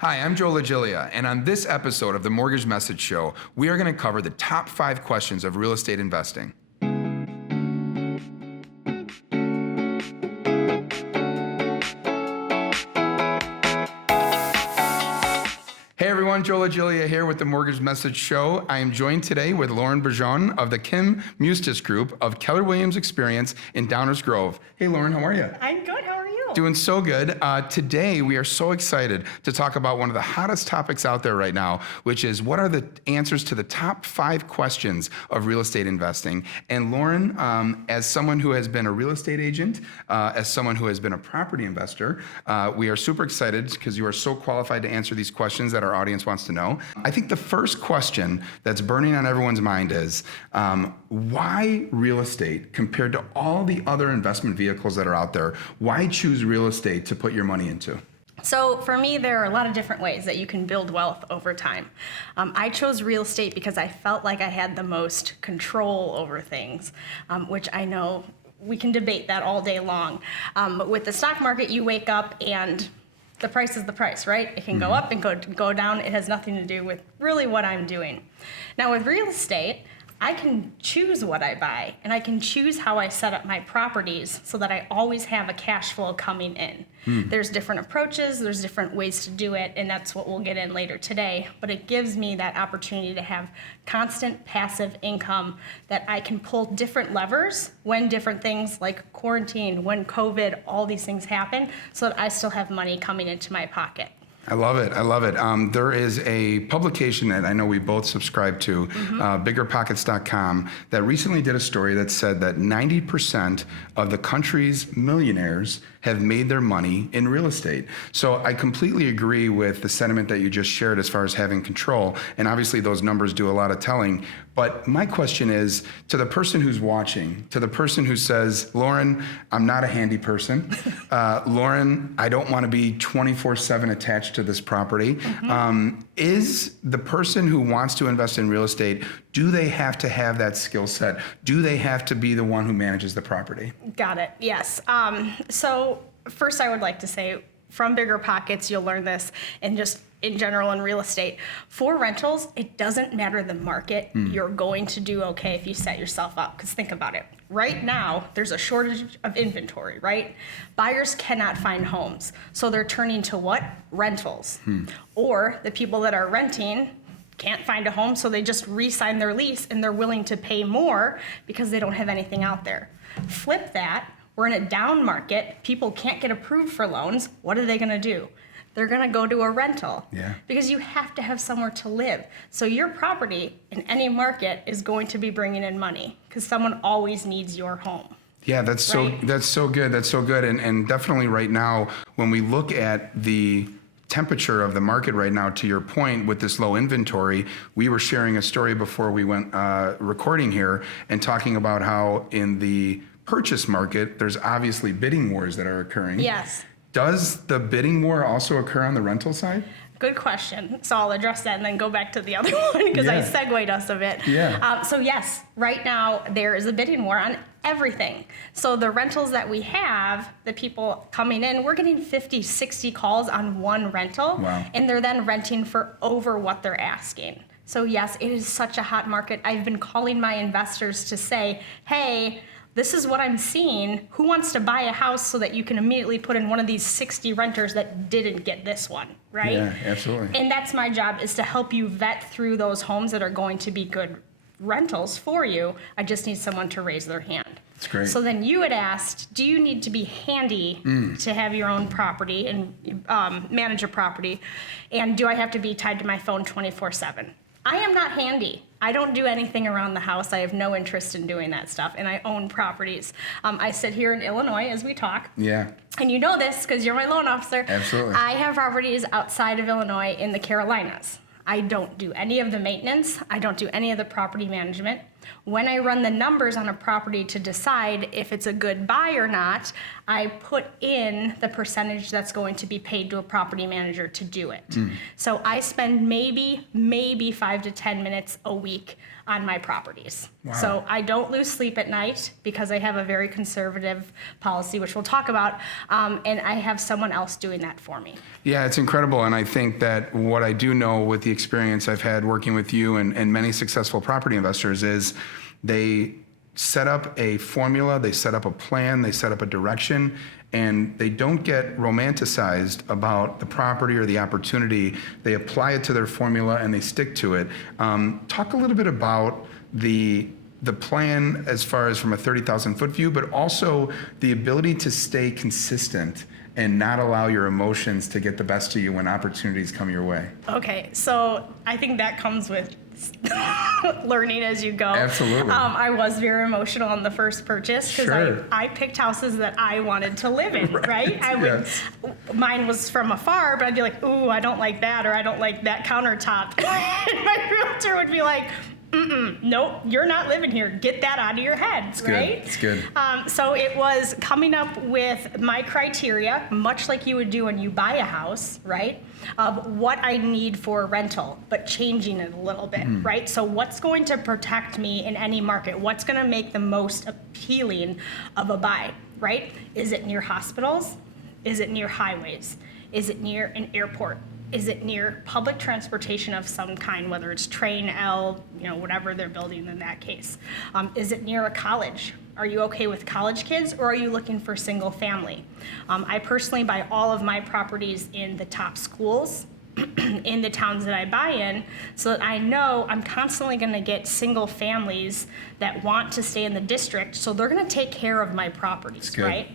Hi, I'm Joe LaGilia, and on this episode of the Mortgage Message Show, we are going to cover the top 5 questions of real estate investing. Hey everyone, Joe LaGilia here with the Mortgage Message Show. I am joined today with Lauren Borjon of the Moustis Group of Keller Williams Experience in Downers Grove. Hey Lauren, how are you? I'm good, how are you? Doing so good. Today, we are so excited to talk about one of the hottest topics out there right now, which is what are the answers to the top 5 questions of real estate investing. And Lauren, as someone who has been a real estate agent, as someone who has been a property investor, we are super excited because you are so qualified to answer these questions that our audience wants to know. I think the first question that's burning on everyone's mind is, why real estate compared to all the other investment vehicles that are out there? Why choose real estate to put your money into? So for me, there are a lot of different ways that you can build wealth over time. I chose real estate because I felt like I had the most control over things, which I know we can debate that all day long. But with the stock market, you wake up and the price is the price, right? It can go up and go down. It has nothing to do with really what I'm doing. Now with real estate, I can choose what I buy, and I can choose how I set up my properties so that I always have a cash flow coming in. There's different approaches, there's different ways to do it, and that's what we'll get in later today. But it gives me that opportunity to have constant passive income that I can pull different levers when different things like quarantine, when COVID, all these things happen, so that I still have money coming into my pocket. I love it. I love it. There is a publication that I know we both subscribe to, biggerpockets.com, that recently did a story that said that 90% of the country's millionaires have made their money in real estate. So I completely agree with the sentiment that you just shared as far as having control. And obviously those numbers do a lot of telling. But my question is, to the person who's watching, to the person who says, Lauren, I'm not a handy person. Lauren, I don't want to be 24/7 attached to this property. Is the person who wants to invest in real estate, do they have to have that skill set? Do they have to be the one who manages the property? Got it, yes. So first I would like to say, from Bigger Pockets, you'll learn this, and just in general in real estate. For rentals, it doesn't matter the market, you're going to do okay if you set yourself up, because think about it. Right now, there's a shortage of inventory, right? Buyers cannot find homes, so they're turning to what? Rentals. Or the people that are renting can't find a home, so they just re-sign their lease and they're willing to pay more because they don't have anything out there. Flip that, we're in a down market, people can't get approved for loans, what are they gonna do? They're gonna go to a rental because you have to have somewhere to live. So your property in any market is going to be bringing in money because someone always needs your home. Yeah, that's so good. That's so good. And definitely right now, when we look at the temperature of the market right now, to your point, with this low inventory, we were sharing a story before we went recording here and talking about how in the purchase market, there's obviously bidding wars that are occurring. Yes. Does the bidding war also occur on the rental side? Good question. So I'll address that and then go back to the other one because I segued us a bit. So yes, right now there is a bidding war on everything. So the rentals that we have, the people coming in, we're getting 50, 60 calls on one rental. Wow. And they're then renting for over what they're asking. So yes, it is such a hot market. I've been calling my investors to say, hey, this is what I'm seeing. Who wants to buy a house so that you can immediately put in one of these 60 renters that didn't get this one, right? Yeah, absolutely. And that's my job, is to help you vet through those homes that are going to be good rentals for you. I just need someone to raise their hand. That's great. So then you had asked, do you need to be handy to have your own property and manage a property? And do I have to be tied to my phone 24/7? I am not handy. I don't do anything around the house. I have no interest in doing that stuff, and I own properties. I sit here in Illinois as we talk. Yeah. And you know this because you're my loan officer. Absolutely. I have properties outside of Illinois in the Carolinas. I don't do any of the maintenance. I don't do any of the property management. When I run the numbers on a property to decide if it's a good buy or not, I put in the percentage that's going to be paid to a property manager to do it. So I spend maybe 5 to 10 minutes a week on my properties. Wow. So I don't lose sleep at night because I have a very conservative policy, which we'll talk about, and I have someone else doing that for me. Yeah, it's incredible. And I think that what I do know with the experience I've had working with you and many successful property investors is they set up a formula, they set up a plan, they set up a direction, and they don't get romanticized about the property or the opportunity. They apply it to their formula and they stick to it. Talk a little bit about the plan as far as from a 30,000 foot view, but also the ability to stay consistent and not allow your emotions to get the best of you when opportunities come your way. Okay, so I think that comes with learning as you go. Absolutely. I was very emotional on the first purchase because Sure. I picked houses that I wanted to live in, right? Yes. Mine was from afar, but I'd be like, ooh, I don't like that, or I don't like that countertop. And my realtor would be like, nope, you're not living here. Get that out of your head, It's right? good. It's good. So it was coming up with my criteria, much like you would do when you buy a house, right? Of what I need for a rental, but changing it a little bit, right? So what's going to protect me in any market? What's going to make the most appealing of a buy, right? Is it near hospitals? Is it near highways? Is it near an airport? Is it near public transportation of some kind, whether it's train, whatever they're building in that case? Is it near a college? Are you okay with college kids, or are you looking for single family? I personally buy all of my properties in the top schools in the towns that I buy in, so that I know I'm constantly going to get single families that want to stay in the district, so they're going to take care of my properties, good. right?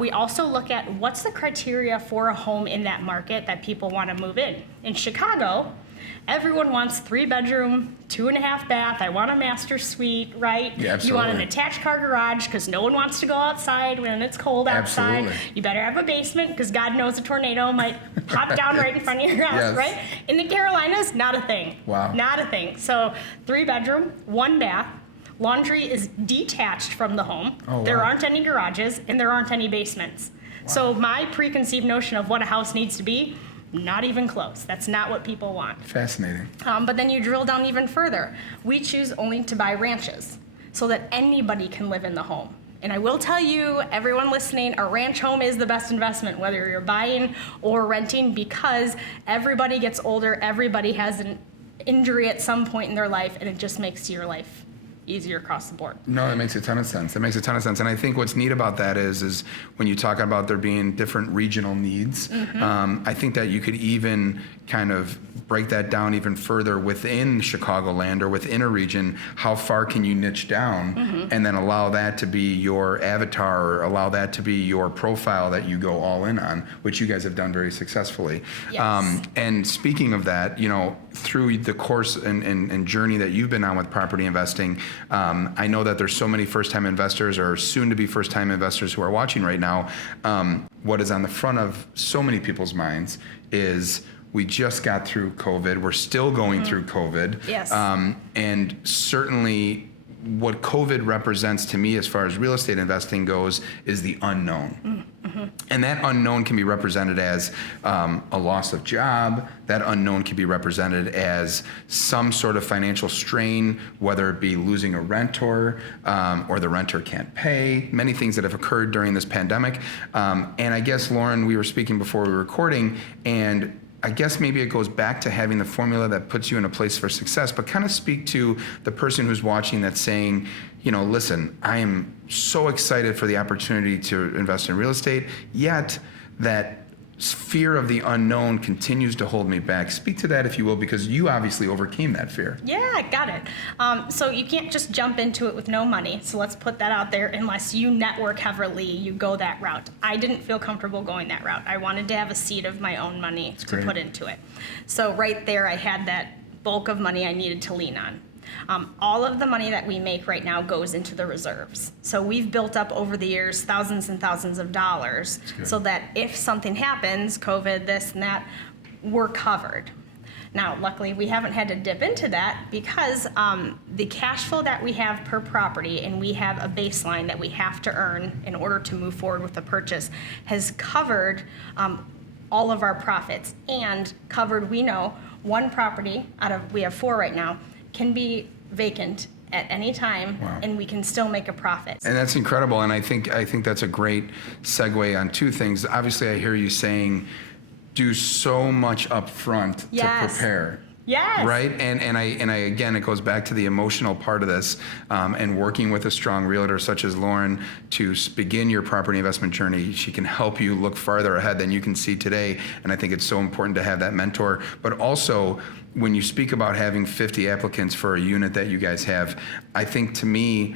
We also look at what's the criteria for a home in that market that people want to move in. In Chicago, everyone wants 3-bedroom, 2.5 bath. I want a master suite, right? Yeah, you want an absolutely. attached car garage because no one wants to go outside when it's cold outside. Absolutely. You better have a basement because God knows a tornado might pop down right in front of your house, Yes. right? In the Carolinas, not a thing. Wow. Not a thing. So 3-bedroom, 1 bath. Laundry is detached from the home. Oh, There wow. aren't any garages and there aren't any basements. So my preconceived notion of what a house needs to be, not even close. That's not what people want. Fascinating. But then you drill down even further. We choose only to buy ranches so that anybody can live in the home. And I will tell you, everyone listening, a ranch home is the best investment, whether you're buying or renting, because everybody gets older, everybody has an injury at some point in their life, and it just makes your life easier across the board. No, that makes a ton of sense. That makes a ton of sense. And I think what's neat about that is when you talk about there being different regional needs, I think that you could even kind of break that down even further within Chicagoland or within a region. How far can you niche down and then allow that to be your avatar, or allow that to be your profile that you go all in on, which you guys have done very successfully. Yes. And speaking of that, through the course and journey that you've been on with property investing, I know that there's so many first-time investors or soon-to-be first-time investors who are watching right now. What is on the front of so many people's minds is we just got through COVID. We're still going through COVID. Yes. And certainly what COVID represents to me as far as real estate investing goes is the unknown. And that unknown can be represented as a loss of job. That unknown can be represented as some sort of financial strain, whether it be losing a renter or the renter can't pay, many things that have occurred during this pandemic. And I guess, Lauren, we were speaking before we were recording, and I guess maybe it goes back to having the formula that puts you in a place for success, but kind of speak to the person who's watching that's saying, listen, I am so excited for the opportunity to invest in real estate, yet that fear of the unknown continues to hold me back. Speak to that, if you will, because you obviously overcame that fear. Yeah, got it. So you can't just jump into it with no money. So let's put that out there. Unless you network heavily, you go that route. I didn't feel comfortable going that route. I wanted to have a seed of my own money to great. put into it. So right there, I had that bulk of money I needed to lean on. All of the money that we make right now goes into the reserves. So we've built up over the years thousands and thousands of dollars so that if something happens, COVID, this and that, we're covered. Now, luckily, we haven't had to dip into that because the cash flow that we have per property, and we have a baseline that we have to earn in order to move forward with the purchase, has covered all of our profits and covered, we know, one property out of, we have 4 right now, can be vacant at any time. Wow. And we can still make a profit. And that's incredible. And I think that's a great segue on 2 things. Obviously, I hear you saying do so much up front to prepare. Yes. Right. And I again, it goes back to the emotional part of this, and working with a strong realtor such as Lauren to begin your property investment journey. She can help you look farther ahead than you can see today. And I think it's so important to have that mentor. But also, when you speak about having 50 applicants for a unit that you guys have, I think to me,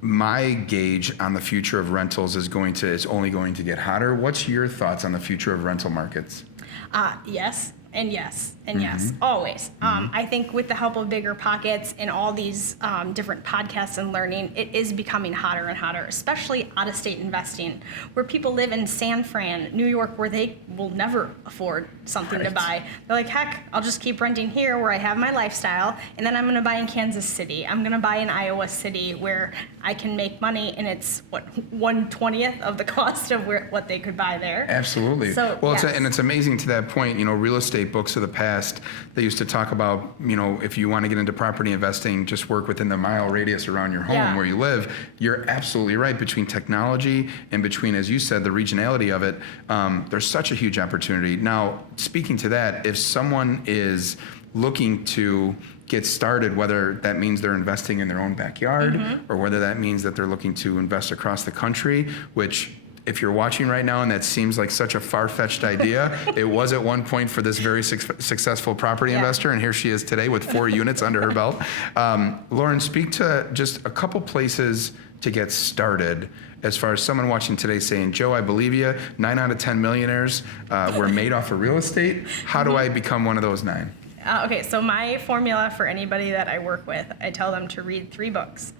my gauge on the future of rentals is only going to get hotter. What's your thoughts on the future of rental markets? Yes. And yes, and yes, always. I think with the help of Bigger Pockets and all these different podcasts and learning, it is becoming hotter and hotter, especially out-of-state investing, where people live in San Fran, New York, where they will never afford something to buy. They're like, heck, I'll just keep renting here where I have my lifestyle, and then I'm going to buy in Kansas City. I'm going to buy in Iowa City where I can make money, and it's, 1/20th of the cost of what they could buy there. Absolutely. So, well, yes. it's amazing to that point. Real estate books of the past, they used to talk about, if you want to get into property investing, just work within the mile radius around your home where you live. You're absolutely right. Between technology and between, as you said, the regionality of it, there's such a huge opportunity. Now, speaking to that, if someone is looking to get started, whether that means they're investing in their own backyard or whether that means that they're looking to invest across the country, which, if you're watching right now and that seems like such a far-fetched idea, it was at one point for this very successful property investor, and here she is today with 4 units under her belt. Lauren, speak to just a couple places to get started as far as someone watching today saying, Joe, I believe you, 9 out of 10 millionaires were made off of real estate. How do I become one of those 9? Okay, so my formula for anybody that I work with, I tell them to read 3 books.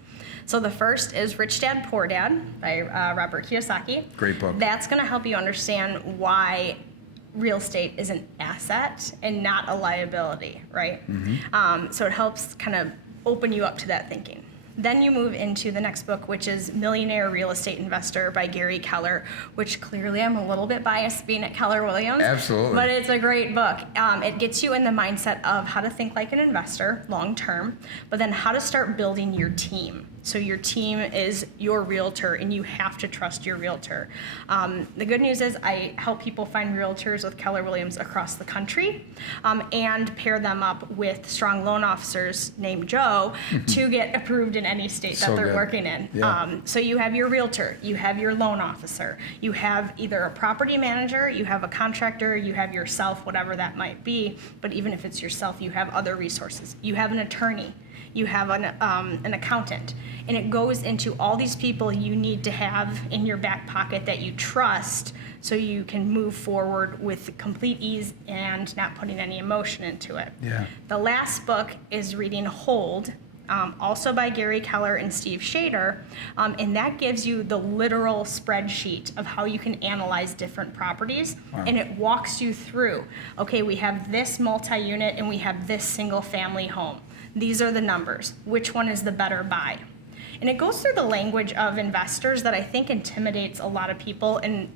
So the first is Rich Dad, Poor Dad by Robert Kiyosaki. Great book. That's going to help you understand why real estate is an asset and not a liability, right? So it helps kind of open you up to that thinking. Then you move into the next book, which is Millionaire Real Estate Investor by Gary Keller, which clearly I'm a little bit biased being at Keller Williams. Absolutely. But it's a great book. It gets you in the mindset of how to think like an investor long term, but then how to start building your team. So your team is your realtor, and you have to trust your realtor. The good news is I help people find realtors with Keller Williams across the country, and pair them up with strong loan officers named Joe to get approved in any state that they're working in. Yeah. So you have your realtor, you have your loan officer, you have either a property manager, you have a contractor, you have yourself, whatever that might be. But even if it's yourself, you have other resources. You have an attorney. You have an accountant, and it goes into all these people you need to have in your back pocket that you trust, so you can move forward with complete ease and not putting any emotion into it. Yeah. The last book is Reading Hold, also by Gary Keller and Steve Shader, and that gives you the literal spreadsheet of how you can analyze different properties, and it walks you through, okay, we have this multi-unit and we have this single-family home. These are the numbers. Which one is the better buy? And it goes through the language of investors that I think intimidates a lot of people, and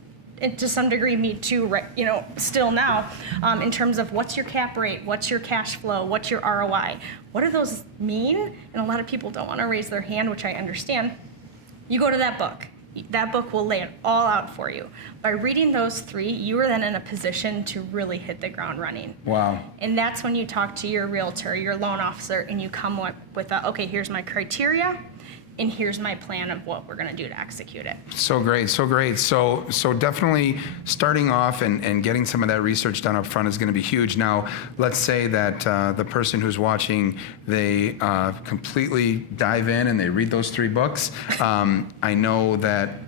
to some degree me too, still now, in terms of what's your cap rate, what's your cash flow, what's your ROI? What do those mean? And a lot of people don't want to raise their hand, which I understand. You go to that book. That book will lay it all out for you. By reading those 3, you are then in a position to really hit the ground running. Wow. And that's when you talk to your realtor, your loan officer, and you come up with okay, here's my criteria, and here's my plan of what we're going to do to execute it. So great, so great. So definitely starting off and getting some of that research done up front is going to be huge. Now, let's say that the person who's watching, they completely dive in and they read those 3 books. I know that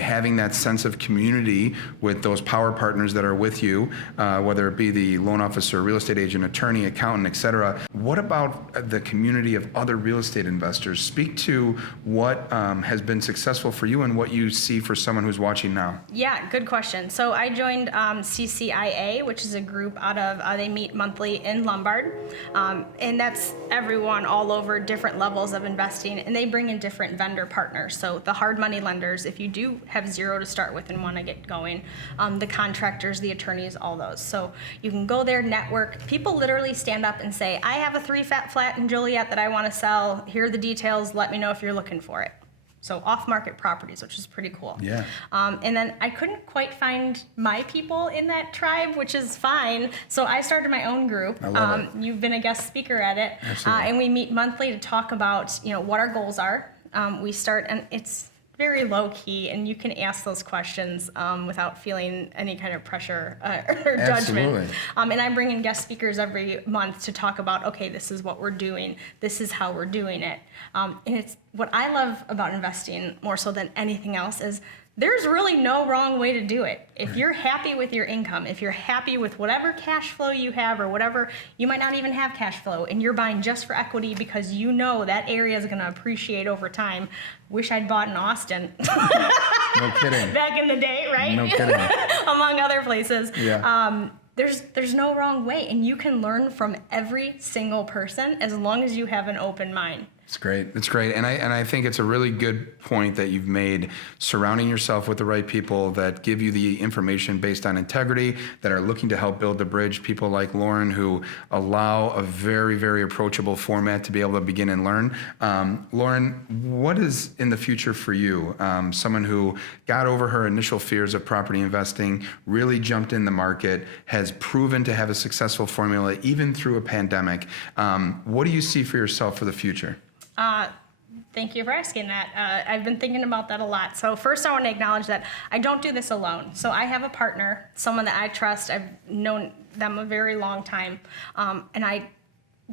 having that sense of community with those power partners that are with you, whether it be the loan officer, real estate agent, attorney, accountant, et cetera. What about the community of other real estate investors? Speak to what has been successful for you and what you see for someone who's watching now. Yeah, good question. So I joined CCIA, which is a group out of, they meet monthly in Lombard. And that's everyone all over different levels of investing. And they bring in different vendor partners. So the hard money lenders, if you do have zero to start with and want to get going, the contractors, the attorneys, all those. So you can go there, network. People literally stand up and say, I have a 3-flat in Joliet that I want to sell. Here are the details. Let me know if you're looking for it. So off-market properties, which is pretty cool. Yeah. And then I couldn't quite find my people in that tribe, which is fine. So I started my own group. I love it. You've been a guest speaker at it. Absolutely. And we meet monthly to talk about, what our goals are. We start, and it's very low key, and you can ask those questions without feeling any kind of pressure or judgment. Absolutely. And I bring in guest speakers every month to talk about, okay, this is what we're doing, this is how we're doing it. And it's what I love about investing more so than anything else is there's really no wrong way to do it. If you're happy with your income, if you're happy with whatever cash flow you have or whatever, you might not even have cash flow and you're buying just for equity because you know that area is going to appreciate over time. Wish I'd bought in Austin. No kidding. Back in the day, right? No kidding. Among other places. Yeah. There's no wrong way, and you can learn from every single person as long as you have an open mind. It's great. It's great. And I think it's a really good point that you've made, surrounding yourself with the right people that give you the information based on integrity, that are looking to help build the bridge. People like Lauren who allow a very, very approachable format to be able to begin and learn. Lauren, what is in the future for you? Someone who got over her initial fears of property investing, really jumped in the market, has proven to have a successful formula even through a pandemic. What do you see for yourself for the future? Thank you for asking that. I've been thinking about that a lot. So first I want to acknowledge that I don't do this alone. So I have a partner, someone that I trust. I've known them a very long time. And I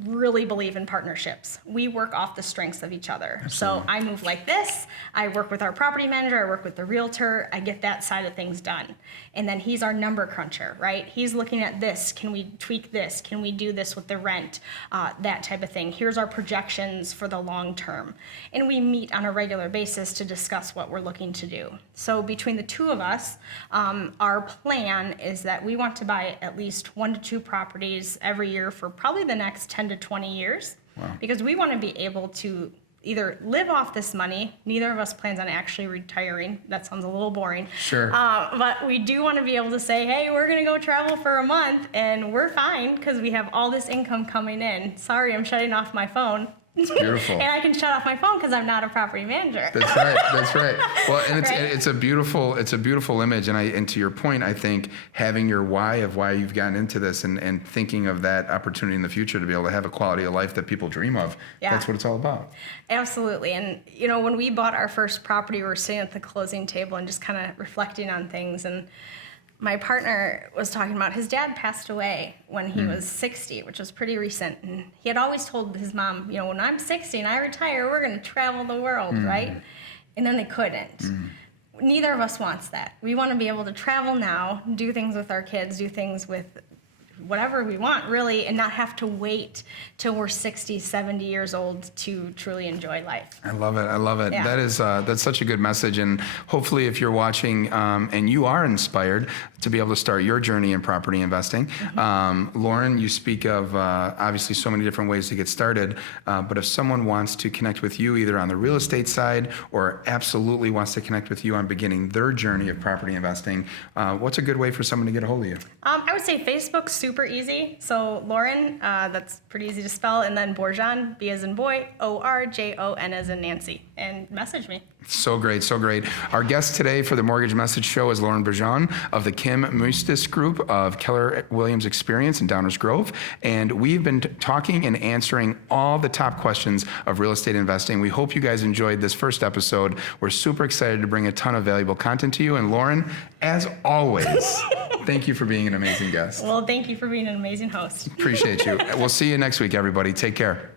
really believe in partnerships. We work off the strengths of each other. Absolutely. So I move like this. I work with our property manager. I work with the realtor. I get that side of things done. And then he's our number cruncher, right? He's looking at this. Can we tweak this? Can we do this with the rent? That type of thing. Here's our projections for the long term. And we meet on a regular basis to discuss what we're looking to do. So between the two of us, our plan is that we want to buy at least 1 to 2 properties every year for probably the next 10 to 20 years. Wow. Because we want to be able to either live off this money. Neither of us plans on actually retiring. That sounds a little boring. Sure. But we do want to be able to say, hey, we're going to go travel for a month and we're fine because we have all this income coming in. Sorry, I'm shutting off my phone. It's beautiful. And I can shut off my phone because I'm not a property manager. That's right. That's right. Well, and Right? it's a beautiful image. And to your point, I think having your why of why you've gotten into this and thinking of that opportunity in the future to be able to have a quality of life that people dream of. Yeah. That's what it's all about. Absolutely. And, when we bought our first property, we were sitting at the closing table and just kind of reflecting on things. And my partner was talking about his dad passed away when he was 60, which was pretty recent. And he had always told his mom, when I'm 60 and I retire, we're going to travel the world, right? And then they couldn't. Neither of us wants that. We want to be able to travel now, do things with our kids, do things with whatever we want, really, and not have to wait till we're 60, 70 years old to truly enjoy life. I love it. I love it. Yeah. That's such a good message. And hopefully if you're watching and you are inspired to be able to start your journey in property investing, Lauren, you speak of obviously so many different ways to get started. But if someone wants to connect with you either on the real estate side or absolutely wants to connect with you on beginning their journey of property investing, what's a good way for someone to get a hold of you? I would say Facebook's super easy. So Lauren, that's pretty easy to spell, and then Borjon, B as in boy, O-R-J-O-N as in Nancy, and message me. So great, so great. Our guest today for the Mortgage Message Show is Lauren Borjon of the Moustis Group of Keller Williams Experience in Downers Grove. And we've been talking and answering all the top questions of real estate investing. We hope you guys enjoyed this first episode. We're super excited to bring a ton of valuable content to you. And Lauren, as always, thank you for being an amazing guest. Well, thank you for being an amazing host. Appreciate you. We'll see you next week, everybody. Take care.